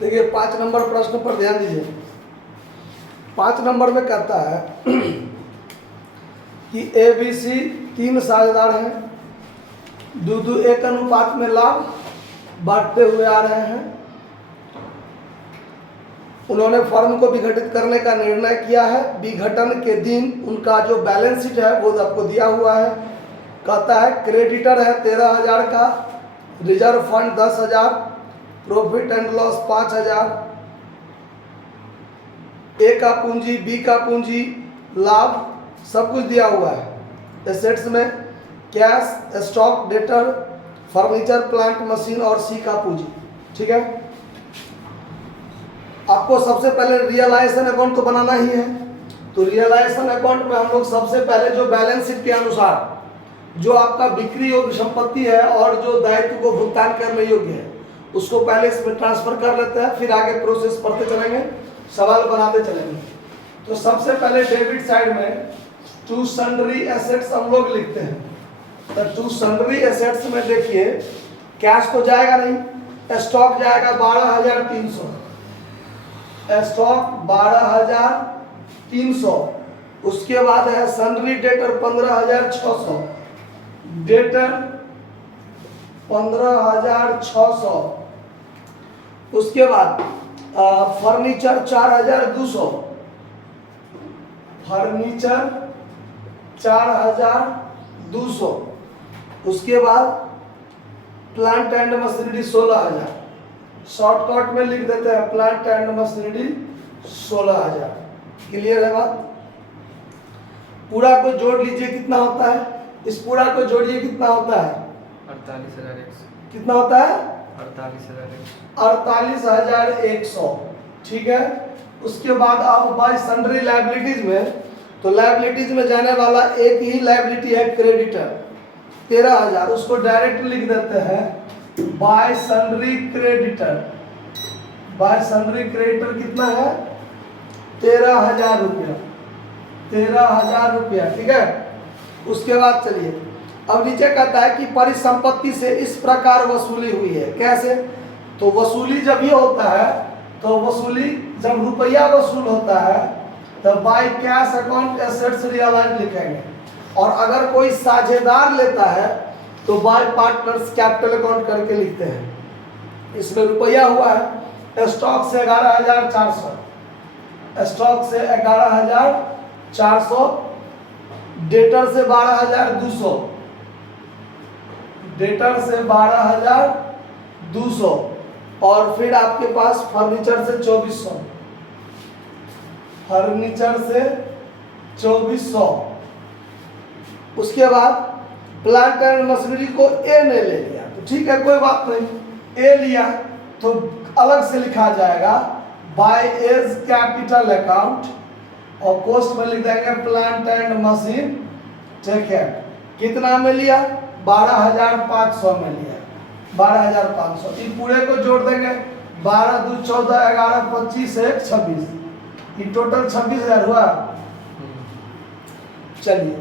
देखिए 5 नंबर प्रश्न पर ध्यान दीजिए। 5 नंबर में कहता है कि ए बी सी 3 साझेदार हैं, दो एक अनुपात में लाभ बांटते हुए आ रहे हैं। उन्होंने फर्म को विघटित करने का निर्णय किया है। विघटन के दिन उनका जो बैलेंस शीट है वो आपको दिया हुआ है। कहता है क्रेडिटर है 13,000 का, reserve fund 10,000, profit and loss 5,000, ए का पूंजी, बी का पूंजी, लाभ सब कुछ दिया हुआ है। एसेट्स में cash, stock, debtor, furniture, plant, machine और सी का पूंजी। ठीक है, आपको सबसे पहले रियलाइजेशन अकाउंट तो बनाना ही है। तो रियलाइजेशन अकाउंट में हम लोग सबसे पहले जो बैलेंस शीट के अनुसार जो आपका बिक्री योग्य संपत्ति है और जो दायित्व को भुगतान करने योग्य है उसको पहले इसमें ट्रांसफर कर लेते हैं, फिर आगे प्रोसेस पढ़ते चलेंगे, सवाल बनाते चलेंगे। तो सबसे पहले डेबिट साइड में टू सन्ड्री एसेट्स हम लोग लिखते हैं। तो टू सन्ड्री एसेट्स में देखिए कैश तो जाएगा नहीं, स्टॉक जाएगा 12,300, स्टॉक 12,300। उसके बाद है सन्ड्री डेटर 15,600, डेटर 15,600। उसके बाद फर्नीचर 4,200, फर्नीचर 4,200। उसके बाद प्लांट एंड मशीनरी 16,000, शॉर्टकट में लिख देते हैं प्लांट एंड मशीनरी 16,000। क्लियर है बात? पूरा को जोड़ लीजिए कितना होता है, इस पूरा को जोड़िए कितना होता है 48,100। कितना होता है 48,100। 48,100। ठीक है, उसके बाद आप बाय सन्ड्री लायबिलिटीज में, तो लायबिलिटीज में जाने वाला एक ही लायबिलिटी है क्रेडिटर 13,000, उसको डायरेक्ट लिख देते हैं bye sundry creditor. Bye sundry creditor कितना है 13,000 रुपया, 13,000 रुपया। ठीक है, उसके बाद चलिए अब नीचे कहता है कि परिसंपत्ति से इस प्रकार वसूली हुई है। कैसे? तो वसूली जब ये होता है तो वसूली जब रुपया वसूल होता है तो by cash account assets realise लिखेंगे, और अगर कोई साझेदार लेता है तो बाय पार्टनर्स कैपिटल अकाउंट करके लिखते हैं। इसमें रुपया हुआ है स्टॉक से 11,400, स्टॉक से 11,400, डेटर से 12,200, डेटर से 12,200, और फिर आपके पास फर्नीचर से 2,400, फर्नीचर से 2,400। उसके बाद प्लांट एंड मशीनरी को ए ने ले लिया तो ठीक है, कोई बात नहीं, ए लिया तो अलग से लिखा जाएगा बाय एज कैपिटल अकाउंट, और कोस्ट में लिख देंगे प्लांट एंड मशीन। ठीक है, कितना में लिया 12,500 में लिया, 12,500। इस पूरे को जोड़ देंगे 12 2 14 11 25 1 26, ये टोटल 26,000 हुआ। चलिए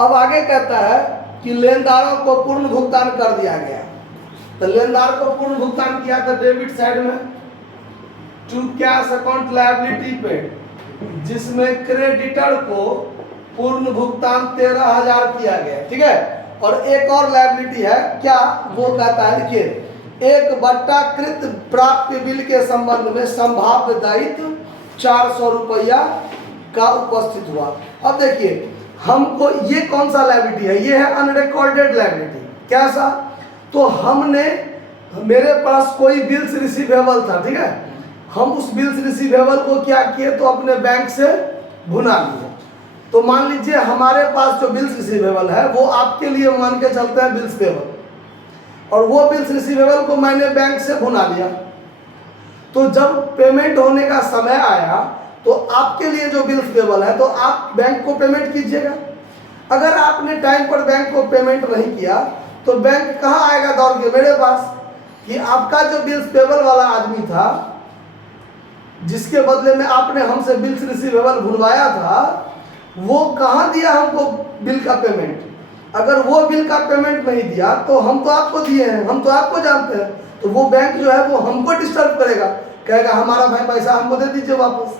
अब आगे कहता है कि लेनदारों को पूर्ण भुगतान कर दिया गया। तो लेनदार को पूर्ण भुगतान किया था डेबिट साइड में to cash account liability paid, जिसमें क्रेडिटर को पूर्ण भुगतान 13,000 किया गया। ठीक है, और एक और लायबिलिटी है क्या, वो कहता है देखिए एक बट्टाकृत प्राप्य बिल के संबंध में संभाव्य दायित्व 400 रुपया का उपस्थित हुआ। अब देखिए हमको ये कौन सा लायबिलिटी है, ये है अनरिकॉर्डेड लायबिलिटी। कैसा? तो हमने, मेरे पास कोई बिल्स रिसीवेबल था, ठीक है, हम उस बिल्स रिसीवेबल को क्या किए तो अपने बैंक से भुना लिए। तो मान लीजिए हमारे पास जो बिल्स रिसीवेबल है वो आपके लिए मान के चलते हैं बिल्स पेबल, और वो बिल्स रिसीवेबल को मैंने बैंक से भुना लिया। तो जब पेमेंट होने का समय आया तो आपके लिए जो बिल्स पेबल है तो आप बैंक को पेमेंट कीजिएगा। अगर आपने टाइम पर बैंक को पेमेंट नहीं किया तो बैंक कहाँ आएगा दौड़ के मेरे पास कि आपका जो बिल्स पेबल वाला आदमी था जिसके बदले में आपने हमसे बिल्स रिसीवेबल भुनवाया था, वो कहाँ दिया हमको बिल का पेमेंट। अगर वो बिल का पेमेंट नहीं दिया तो हम तो आपको दिए हैं, हम तो आपको जानते हैं, तो वो बैंक जो है वो हमको डिस्टर्ब करेगा, कहेगा हमारा भाई पैसा हमको दे दीजिए वापस।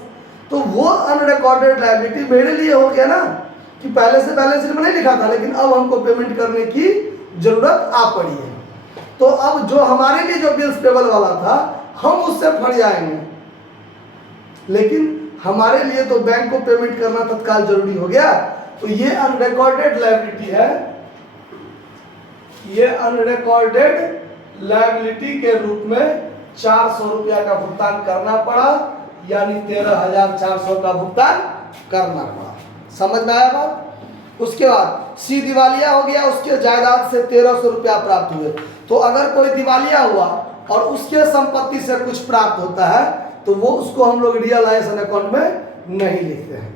तो वो अनरिकॉर्डेड लायबिलिटी मेरे लिए हो गया ना कि पहले से बैलेंस शीट में नहीं लिखा था, लेकिन अब हमको पेमेंट करने की जरूरत आ पड़ी है। तो अब जो हमारे लिए जो बिल्स पेबल वाला था हम उससे फट जाएंगे, लेकिन हमारे लिए तो बैंक को पेमेंट करना तत्काल जरूरी हो गया। तो ये अनरिकॉर्डेड लायबिलिटी है, ये अनरिकॉर्डेड लायबिलिटी के रूप में 400 रुपया का भुगतान करना पड़ा, यानी 13,400 का भुगतान करना पड़ा। समझ में आया बात? उसके बाद सी दिवालिया हो गया, उसके जायदाद से 1300 रुपया प्राप्त हुए। तो अगर कोई दिवालिया हुआ और उसके संपत्ति से कुछ प्राप्त होता है तो वो उसको हम लोग रियलाइजेशन अकाउंट में नहीं लिखते हैं।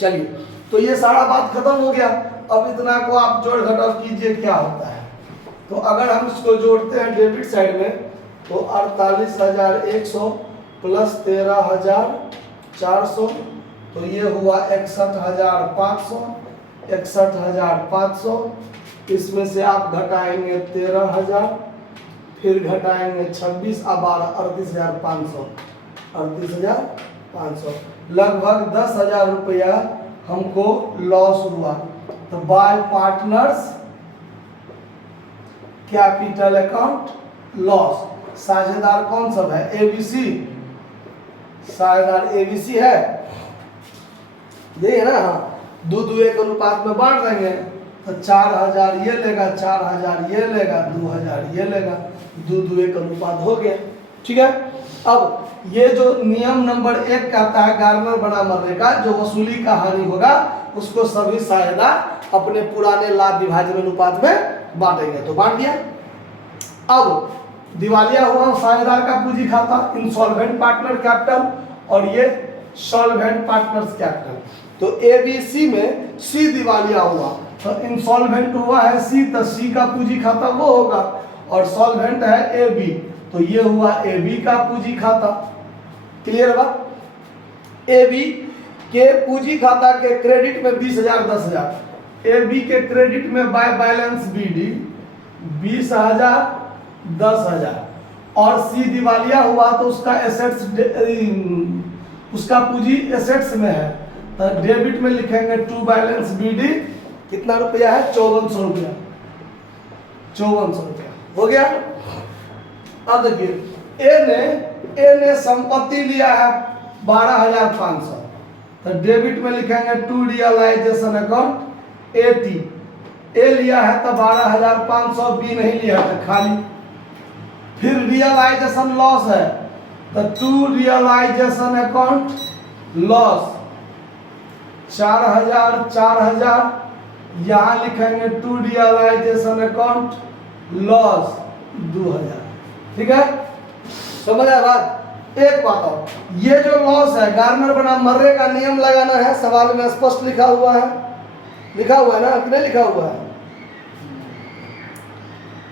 चलिए, तो ये सारा बात खत्म हो गया। अब इतना को आप जोड़ घटाव कीजिए क्या होता है। तो अगर हम इसको जोड़ते हैं डेबिट साइड में तो 48,100 प्लस 13,400 तो ये हुआ 61,500। 61,500 इसमें से आप घटाएंगे 13,000, फिर घटाएंगे 26 और 12 38,500। 38,500 लगभग 10,000 रुपया हमको लॉस हुआ। तो bye partners capital account loss. साझेदार कौन सब है? एबीसी। साझेदार एबीसी है, ये है ना। हाँ, 2-2 अनुपात में बांट देंगे तो 4,000 ये लेगा, 4,000 ये लेगा, 2,000 ये लेगा, 2-2 अनुपात हो गया। ठीक है। अब ये जो नियम नंबर 1 कहता है गार्नर बना मरने का, जो वसूली का हानि होगा उसको सभी साझेदार अपने पुराने लाभ विभाजन अनुपात में बांटेंगे। तो बांट दिया। अब दिवालिया हुआ साझेदार का पूंजी खाता, इंसॉल्वेंट पार्टनर कैपिटल, और ये सॉल्वेंट पार्टनर्स कैपिटल। तो एबीसी में सी दिवालिया हुआ तो इंसॉल्वेंट हुआ है सी, तो सी का पूंजी खाता वो होगा, और सॉल्वेंट है एबी तो ये हुआ एबी का पूंजी खाता। क्लियर बात? एबी के पूंजी खाता के क्रेडिट में 20,000 10,000, एबी के क्रेडिट में बाय बैलेंस बीडी 20,000 10,000, और सी दिवालिया हुआ तो उसका एसेट्स, उसका पूंजी एसेट्स में है तो डेबिट में लिखेंगे टू बैलेंस बीडी कितना रुपया है? 5400 रुपया। 5400 रुपया हो गया। अब देखिए ए ने संपत्ति लिया है 12,500 तो डेबिट में लिखेंगे टू रियलाइजेशन अकाउंट एटी। ए लिया है तो 12,500, बी नहीं लिया है तो खाली। फिर रियलाइजेशन लॉस है तो टू रियलाइजेशन अकाउंट लॉस 4,000 4,000, यहाँ लिखेंगे टू रियलाइजेशन अकाउंट लॉस 2,000। ठीक है, समझ आया बात? एक बात और, ये जो लॉस है गार्नर बना मर्रे का नियम लगाना है, सवाल में स्पष्ट लिखा हुआ है। लिखा हुआ है ना कि नहीं लिखा हुआ है?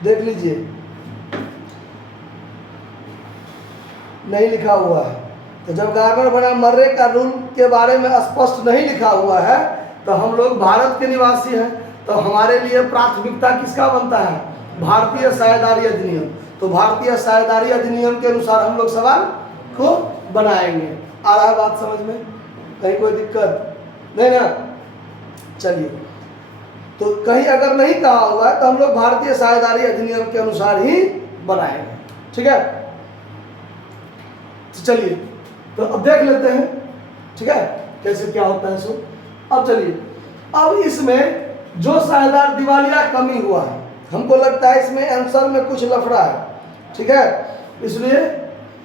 देख लीजिए, नहीं लिखा हुआ है। तो जब गार्नर बना मर्रे का रूल के बारे में स्पष्ट नहीं लिखा हुआ है तो हम लोग भारत के निवासी हैं, तो हमारे लिए प्राथमिकता किसका बनता है? भारतीय साझेदारी अधिनियम। तो भारतीय साझेदारी अधिनियम के अनुसार हम लोग सवाल को बनाएंगे। आ रहा है बात समझ में? कहीं कोई दिक्कत नहीं ना? चलिए, तो कहीं अगर नहीं कहा हुआ है तो हम लोग भारतीय साझेदारी अधिनियम के अनुसार ही बनाएंगे। ठीक है, तो चलिए, तो अब देख लेते हैं। ठीक है, कैसे क्या होता है सो। अब चलिए, अब इसमें जो साझेदार दिवालिया कमी हुआ है, हमको लगता है इसमें आंसर में कुछ लफड़ा है। ठीक है, इसलिए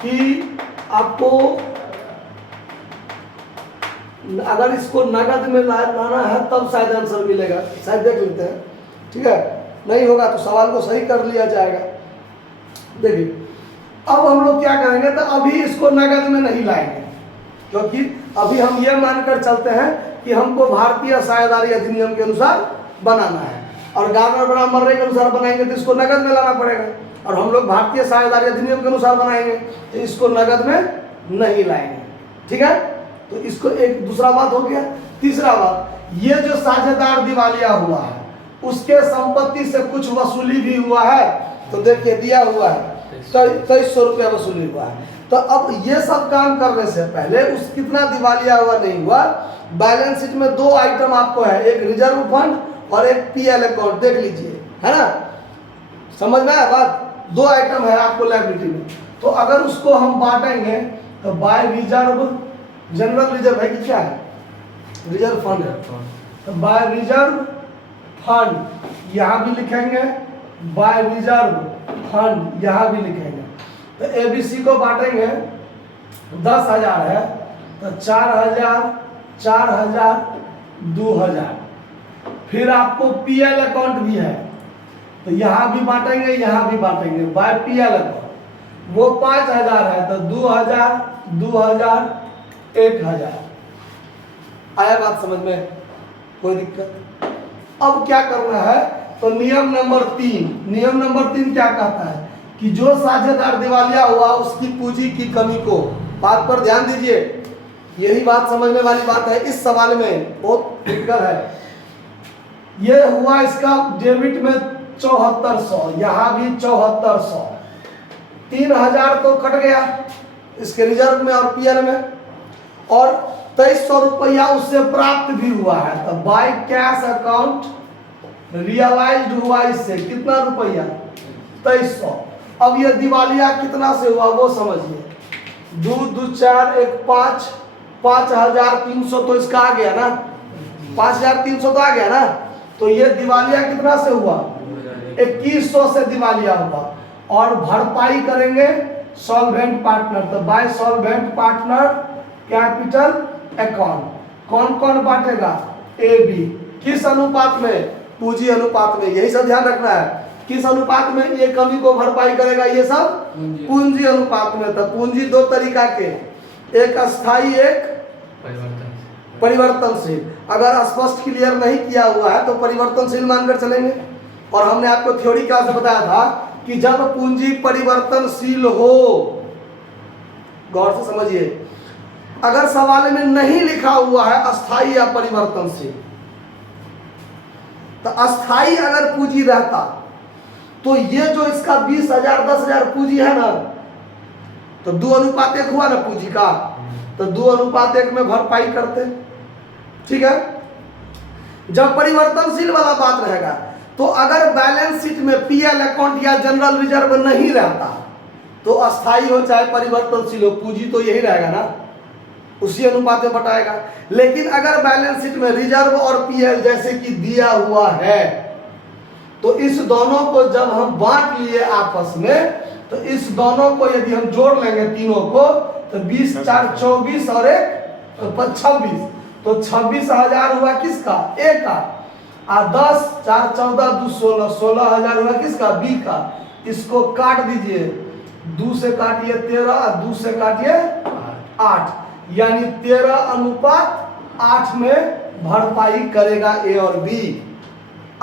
कि आपको अगर इसको नगद में लाना है तब शायद आंसर मिलेगा, शायद देख लेते हैं। ठीक है, नहीं होगा तो सवाल को सही कर लिया जाएगा। देखिए, अब हम लोग क्या करेंगे, तो अभी इसको नगद में नहीं लाएंगे, क्योंकि अभी हम ये मानकर चलते हैं कि हमको भारतीय साझेदारी अधिनियम के अनुसार बनाना है, और गार्नर बना मर्रे के अनुसार बनाएंगे तो इसको नगद में लाना पड़ेगा, और हम लोग भारतीय साझेदारी अधिनियम के अनुसार बनाएंगे तो इसको नगद में नहीं लाएंगे। ठीक है, तो इसको एक दूसरा बात हो गया। तीसरा बात, ये जो साझेदार दिवालिया हुआ है उसके संपत्ति से कुछ वसूली भी हुआ है। तो देखिए दिया हुआ है 2300 रुपया वसूली हुआ है। तो अब ये सब काम करने से पहले उस कितना दिवालिया हुआ नहीं हुआ, बैलेंस शीट में दो आइटम आपको है, एक रिजर्व फंड और एक पीएल अकाउंट, देख लीजिए, है ना, समझ में आया बात। दो आइटम है आपको लायबिलिटी में। तो अगर उसको हम बांटेंगे तो बाय रिजर्व, जनरल रिजर्व है कि क्या है, रिजर्व फंड है, तो बाय रिजर्व फंड यहाँ भी लिखेंगे, बाय रिजर्व फंड यहाँ भी लिखेंगे। तो एबीसी को बांटेंगे, 10,000 है तो 4,000, 4,000, 2,000। फिर आपको पीएल अकाउंट भी है, तो यहाँ भी बांटेंगे, यहाँ भी बांटेंगे, बाय पीएल अकाउंट। वो 5,000 है तो 2,000, 2,000, 1,000। आया बात समझ में, कोई दिक्कत? अब क्या करना है, तो नियम नंबर 3 क्या कहता है कि जो साझेदार दिवालिया हुआ उसकी पूंजी की कमी को, बात पर ध्यान दीजिए, यही बात समझने वाली बात है, इस सवाल में बहुत दिक्कत है। ये हुआ इसका डेबिट में 7400, यहाँ भी 7400, 3,000 तो कट गया इसके रिजर्व में और पीएल में, और 2300 रुपया उससे प्राप्त भी हुआ है। तो बाय कैश अकाउंट रियलाइज्ड हुआ इससे कितना रुपया, 2300। अब ये दिवालिया कितना से हुआ वो समझिए, 2, 2, 4, 1, 5, 5,300 तो इसका आ गया ना, 5,300 तो आ गया ना। तो ये दिवालिया कितना से हुआ, 2100 से दिवालिया हुआ, और भरपाई करेंगे सॉल्वेंट पार्टनर। तो bye solvent partner capital account, कौन कौन बांटेगा, ए बी, किस अनुपात में, पूंजी अनुपात में, यही सब ध्यान रखना है, किस अनुपात में ये कमी को भरपाई करेगा, ये सब पूंजी अनुपात में। तो पूंजी दो तरीका के, एक अस्थाई एक परिवर्तनशील। अगर स्पष्ट क्लियर नहीं किया हुआ है तो परिवर्तनशील मानकर चलेंगे। और हमने आपको थ्योरी क्लास में बताया था कि जब पूंजी परिवर्तनशील हो, गौर से समझिए, अगर सवाल में नहीं लिखा हुआ है अस्थाई या परिवर्तनशील, तो अस्थाई अगर पूंजी रहता तो ये जो इसका 20,000 10,000 पूंजी है ना, तो 2:1 हुआ ना पूंजी का, तो 2:1 में भरपाई करते, ठीक है। जब परिवर्तनशील वाला बात रहेगा तो अगर बैलेंस शीट में पीएल अकाउंट या जनरल रिजर्व नहीं रहता तो अस्थाई हो चाहे परिवर्तनशील हो, पूंजी तो यही रहेगा ना, उसी अनुपात में बटाएगा। लेकिन अगर बैलेंस शीट में रिजर्व और पीएल जैसे कि दिया हुआ है, तो इस दोनों को जब हम बांट लिए आपस में, तो इस दोनों को यदि हम जोड़ लेंगे तीनों को, तो 20, 4, 24 और 1 26, तो 26,000 हुआ किसका, ए का, और 10, 4, 14, 2, 16, 16,000 हुआ किसका, बी का। इसको काट दीजिए, 2 से काटिए 13, 2 से काटिए 8, यानी 13:8 में भरपाई करेगा ए और बी।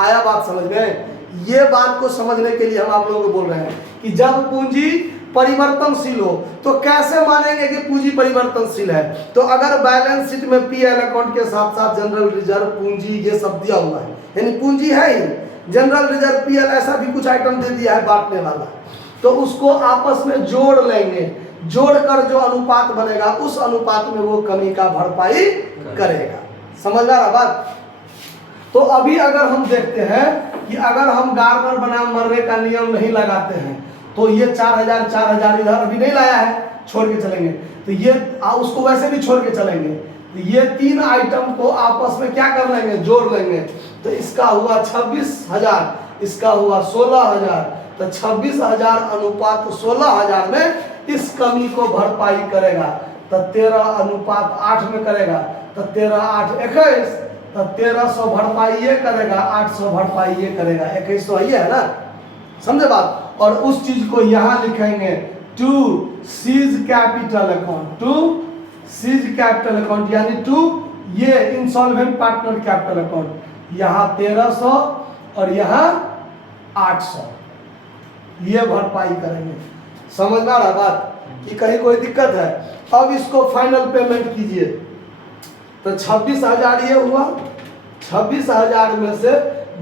आया बात समझ में? ये बात को समझने के लिए हम आप लोगों को बोल रहे हैं कि जब पूंजी परिवर्तनशील हो तो कैसे मानेंगे कि पूंजी परिवर्तनशील है। तो अगर बैलेंस शीट में पीएल अकाउंट के साथ साथ जनरल रिजर्व, पूंजी, ये सब दिया हुआ है, यानी पूंजी है ही, जनरल रिजर्व, पीएल, ऐसा भी कुछ आइटम दे दिया है बांटने वाला, तो उसको आपस में जोड़ लेंगे, जोड़कर जो अनुपात बनेगा उस अनुपात में वो कमी का भरपाई करेगा। समझ आ रहा बात? तो अभी अगर हम देखते हैं कि अगर हम गार्नर बनाम मर्रे का नियम नहीं लगाते हैं तो ये 4,000 4,000 इधर अभी नहीं लाया है, छोड़ के चलेंगे, तो ये उसको वैसे भी छोड़ के चलेंगे, तो ये 3 आइटम को आपस में क्या कर लेंगे, जोड़ लेंगे। तो इसका हुआ 26,000, इसका हुआ 16,000, तो 26,000 अनुपात 16,000 में इस कमी को भरपाई करेगा। तो 13:8 में करेगा, तो 13:8 21, तो 1300 भरपाई ये करेगा, 800 भरपाई ये करेगा, 2100 ये है ना, समझे बात। और उस चीज को यहाँ लिखेंगे, to C's capital account, to C's capital account, यानी टू ये इंसॉल्वेंट पार्टनर कैपिटल अकाउंट, यहाँ 1300 और यहाँ 800 ये भरपाई करेंगे। समझ में आ रहा बात कि कहीं कोई दिक्कत है? अब इसको फाइनल पेमेंट कीजिए, तो 26,000 ये हुआ, 26,000 में से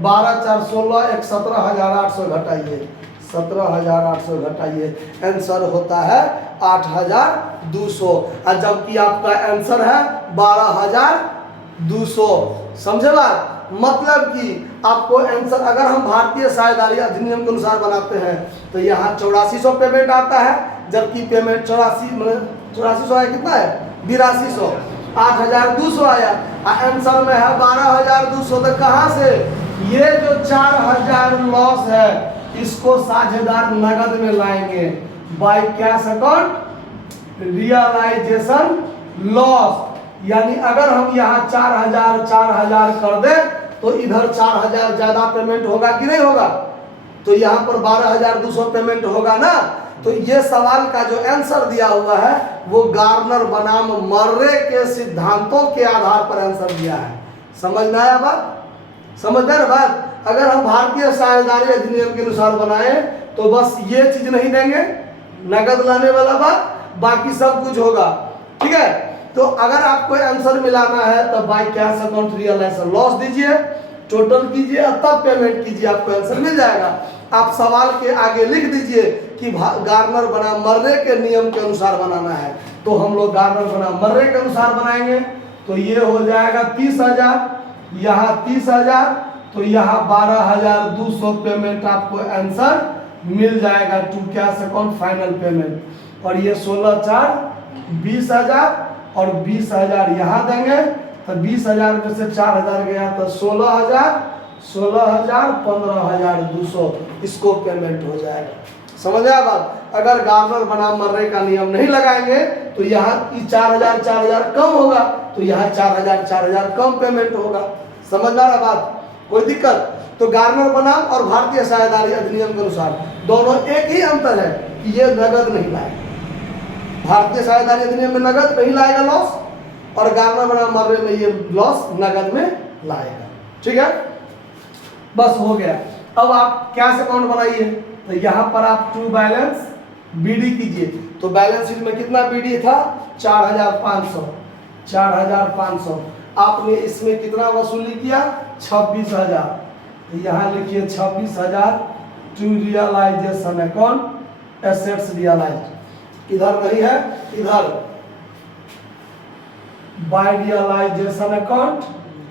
12, 4, 16, 17,800 घटाइए, 17,800 घटाइए, आंसर होता है 8,200, और जबकि आपका आंसर है 12,200। समझे बात? मतलब कि आपको आंसर, अगर हम भारतीय साझेदारी अधिनियम के अनुसार बनाते हैं तो यहाँ 8400 पेमेंट आता है, जबकि पेमेंट 8400 है, कितना है 8200, 8,200 आया, आंसर में है 12,200। तो कहाँ से ये जो 4,000 लॉस है इसको साझेदार नगद में लाएंगे by cash account realisation loss. यानी अगर हम यहाँ 4,000 कर दें तो इधर 4,000 ज्यादा पेमेंट होगा कि नहीं होगा? तो यहाँ पर 12,200 पेमेंट होगा ना। तो ये सवाल का जो आंसर दिया हुआ है वो गार्नर बनाम मर्रे के सिद्धांतों के आधार पर आंसर दिया है। समझ में आया बात? समझ में बात? अगर हम भारतीय साझेदारी अधिनियम के अनुसार बनाए तो बस ये चीज नहीं देंगे, नगद लाने वाला बात, बाकी सब कुछ होगा। ठीक है? तो अगर आपको आंसर मिलाना है तो by cash account realisation loss दीजिए, टोटल कीजिए, तब पेमेंट कीजिए, आपको आंसर मिल जाएगा। आप सवाल के आगे लिख दीजिए कि गार्नर बनाम मर्रे के नियम के अनुसार बनाना है, तो हम लोग गार्नर बनाम मर्रे के अनुसार बनाएंगे। तो ये हो जाएगा 30,000, यहाँ 30,000, तो यहाँ 12,200 पेमेंट आपको आंसर मिल जाएगा to cash account final payment. और ये 16/4 20,000 और 20,000 यहाँ देंगे, तो 20,000 में से 4,000 गया तो 16,000, 15,200 इसको पेमेंट हो जाएगा। समझ आया बात? अगर गार्नर बनाम मर्रे का नियम नहीं लगाएंगे तो यहाँ 4,000 कम होगा, तो यहाँ 4,000 कम पेमेंट होगा। समझ आ रहा बात? कोई दिक्कत? तो गार्नर बनाम और भारतीय साझेदारी अधिनियम के अनुसार दोनों एक ही अंतर है कि ये नगद नहीं लाएगा। भारतीय साझेदारी अधिनियम में नगद नहीं लाएगा लॉस, और गार्नर बनाम मर्रे में ये लॉस नगद में लाएगा। ठीक है? बस हो गया। अब आप कैश अकाउंट बनाइए, तो यहाँ पर आप ट्रू बैलेंस बीडी कीजिए। तो बैलेंस शीट में कितना बीडी था? 4,500। आपने इसमें कितना वसूली किया? 26,000। तो यहाँ लिखिए 26,000 to realisation account assets realise. इधर नहीं है, इधर by realisation account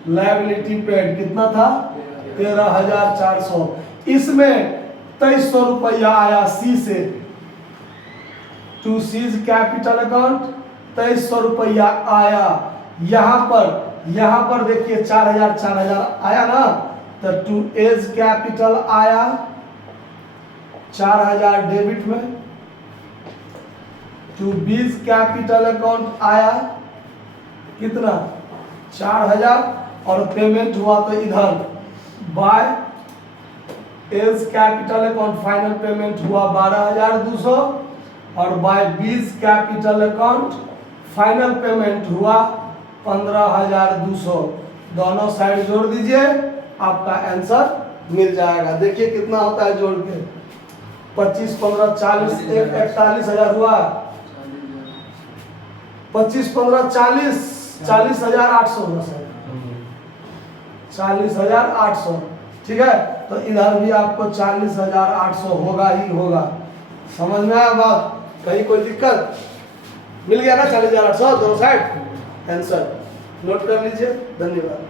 liability paid कितना था? 13,400। इसमें 2,300 रुपया आया सी से, टू सीज कैपिटल अकाउंट 2,300 रुपया आया। यहाँ पर देखिए 4,000 आया ना, तो टू एज कैपिटल आया 4,000 डेबिट में, टू बीज कैपिटल अकाउंट आया कितना? 4,000, और पेमेंट हुआ तो इधर by A's capital account final payment हुआ 12,200, और बाय बीज कैपिटल अकाउंट फाइनल पेमेंट हुआ 15,200। दोनों साइड जोड़ दीजिए, आपका आंसर मिल जाएगा। देखिए कितना होता है जोड़ के, 25, 15, 40, 41,000 हुआ, 25, 15, 40,800 होगा सर, 40,800। ठीक है? तो इधर भी आपको 40,800 होगा ही होगा। समझ में आया बात? कहीं कोई दिक्कत? मिल गया ना 40,800 दोनों साइड? आंसर नोट कर लीजिए। धन्यवाद।